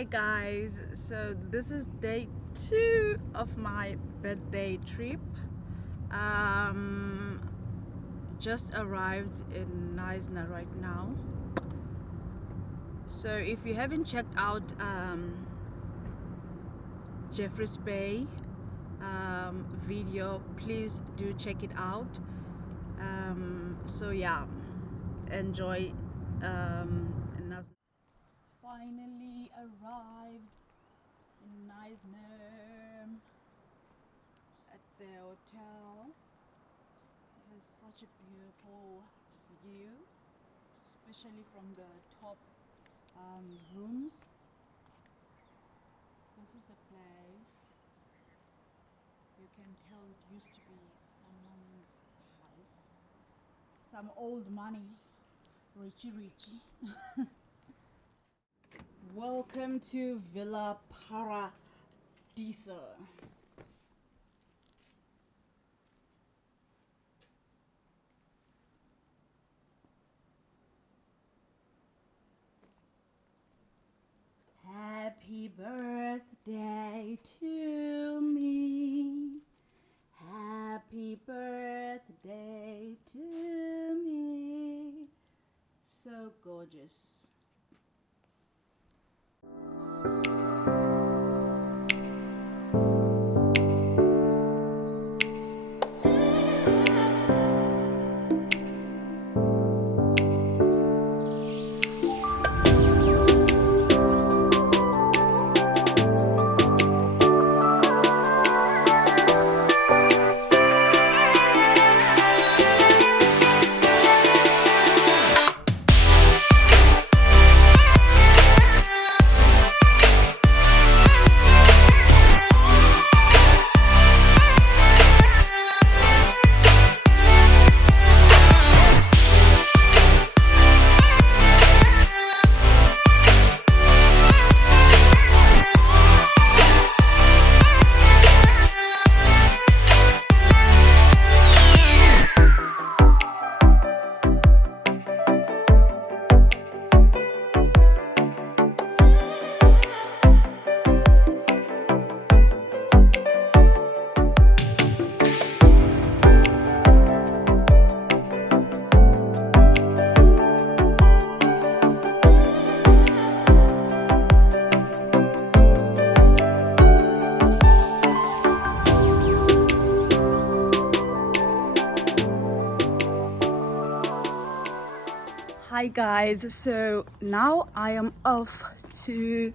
Hi guys, so this is day 2 of my birthday trip. Just arrived in Knysna right now. So if you haven't checked out Jeffrey's Bay video, please do check it out. So yeah, enjoy. Finally arrived in Knysna at the hotel. It has such a beautiful view, especially from the top rooms. This is the place. You can tell it used to be someone's house. Some old money. Richie. Welcome to Villa Paradisa. Happy birthday to me. Happy birthday to me. So gorgeous. Hi guys, so now I am off to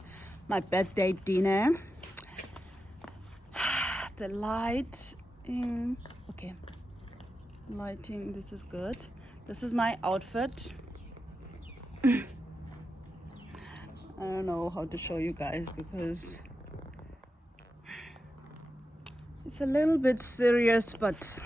my birthday dinner. The lighting, okay, lighting, this is good. This is my outfit. I don't know how to show you guys because it's a little bit serious, but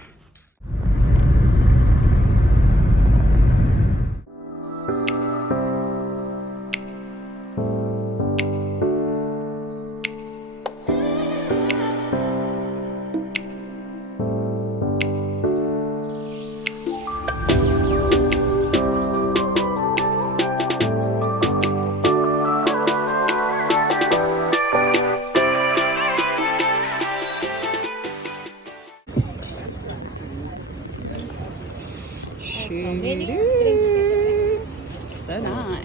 so nice.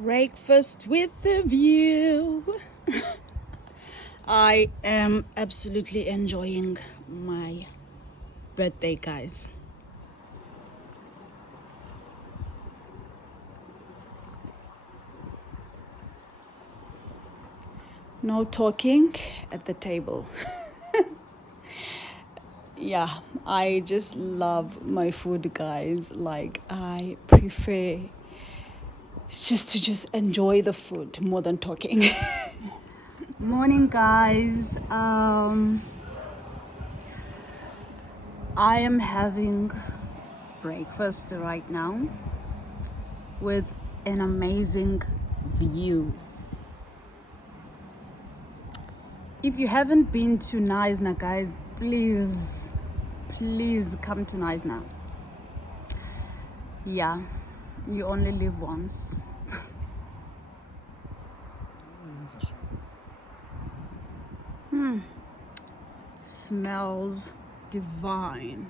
Breakfast with the view. I am absolutely enjoying my birthday, guys. No talking at the table. Yeah, I just love my food, guys. Like, I prefer just to enjoy the food more than talking. Morning, guys. I am having breakfast right now with an amazing view. If you haven't been to Knysna, guys, please come to Knysna. Yeah, you only live once. Smells divine.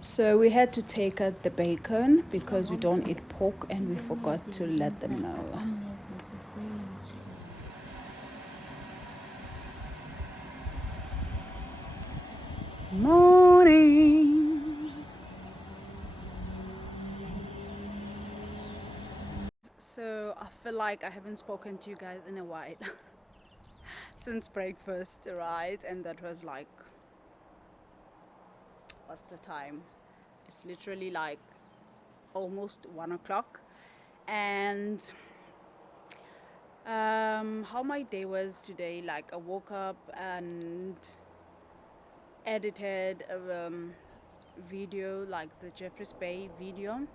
So we had to take out the bacon because we don't eat pork, and we forgot to let them know. Morning. So I feel like I haven't spoken to you guys in a while since breakfast, right? And that was like, what's the time? It's literally like almost 1 o'clock. And how my day was today, like I woke up and edited a video, like the Jeffreys Bay video.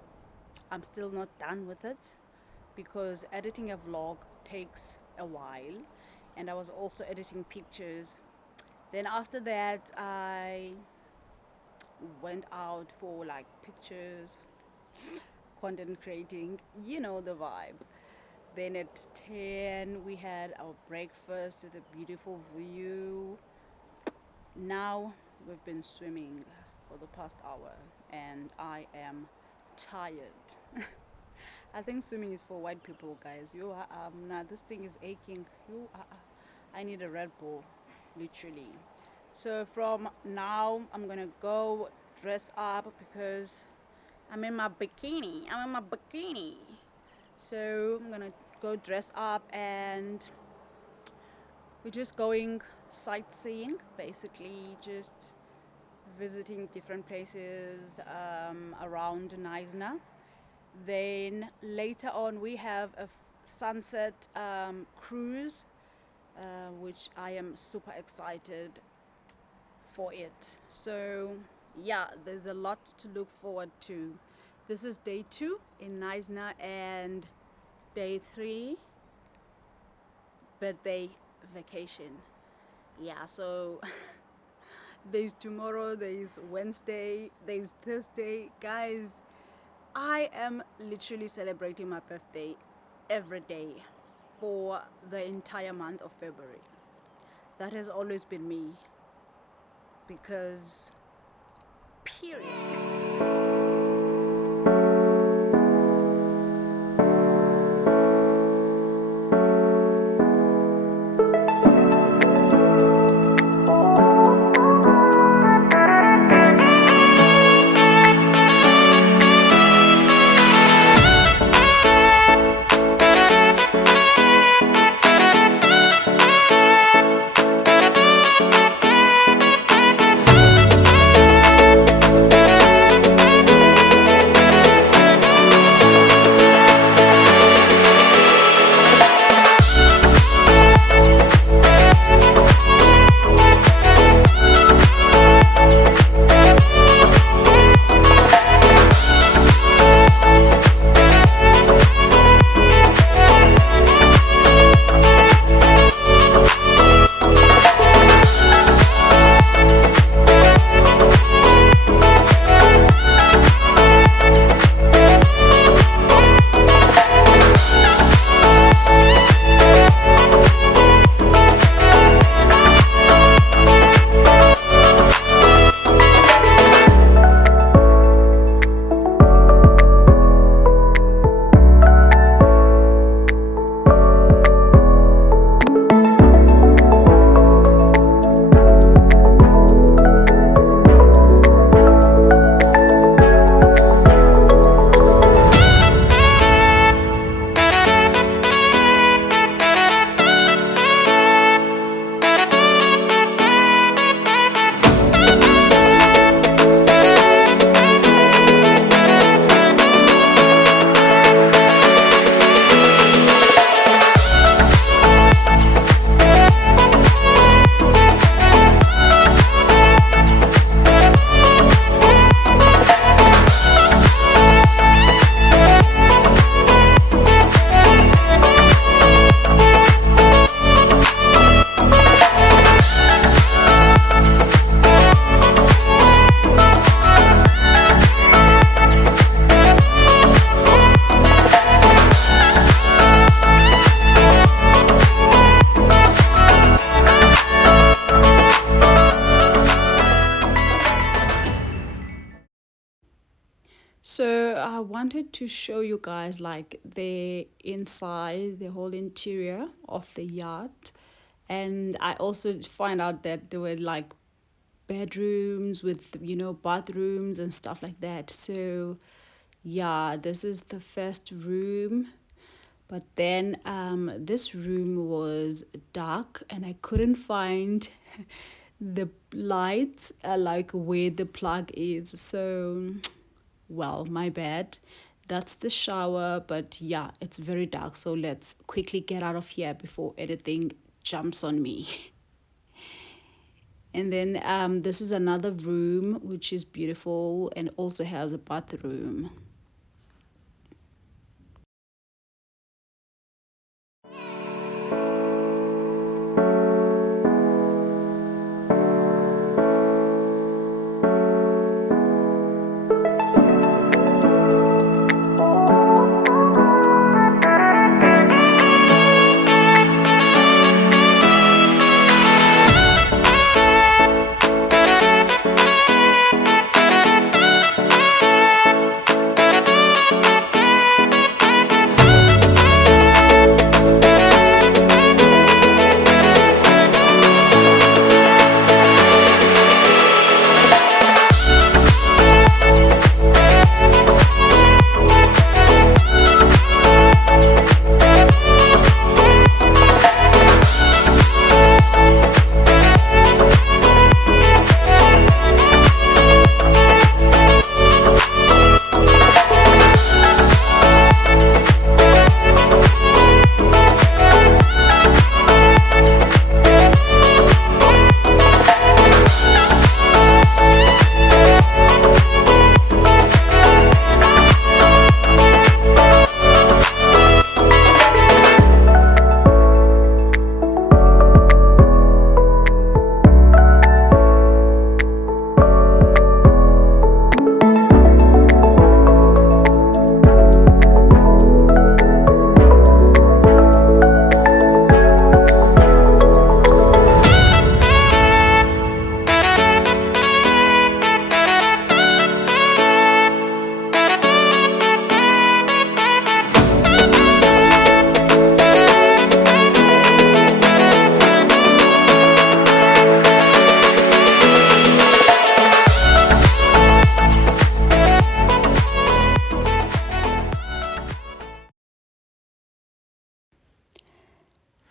I'm still not done with it because editing a vlog takes a while, and I was also editing pictures. Then after that I went out for like pictures, content creating, you know the vibe. Then at 10 we had our breakfast with a beautiful view. Now we've been swimming for the past hour and I am tired. I think swimming is for white people, guys. Nah, this thing is aching. I need a Red Bull, literally. So from now I'm gonna go dress up because I'm in my bikini. So I'm gonna go dress up and we're just going sightseeing, basically just visiting different places around Knysna. Then later on we have a sunset cruise, which I am super excited for it. So yeah, there's a lot to look forward to. This is day 2 in Knysna and day 3 birthday vacation. Yeah, so there's tomorrow, there's Wednesday, there's Thursday. Guys, I am literally celebrating my birthday every day for the entire month of February. That has always been me, because period. I wanted to show you guys like the inside, the whole interior of the yacht. And I also find out that there were like bedrooms with, you know, bathrooms and stuff like that. So yeah, this is the first room. But then this room was dark and I couldn't find the lights like where the plug is. So, well, my bad. That's the shower, but yeah, it's very dark. So let's quickly get out of here before anything jumps on me. And then this is another room, which is beautiful and also has a bathroom.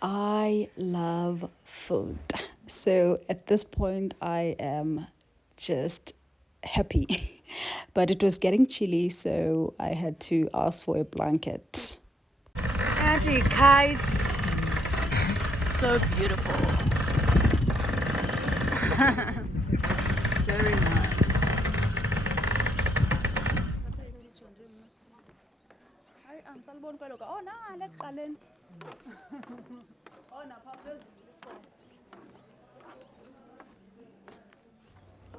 I love food. So at this point, I am just happy. But it was getting chilly, so I had to ask for a blanket. Auntie kite. So beautiful. Very nice.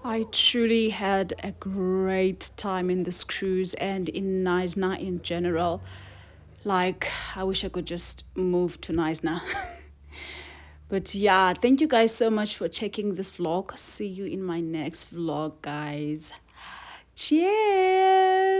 I truly had a great time in this cruise and in Knysna in general. Like, I wish I could just move to Knysna. But yeah, thank you guys so much for checking this vlog. See you in my next vlog, guys. Cheers!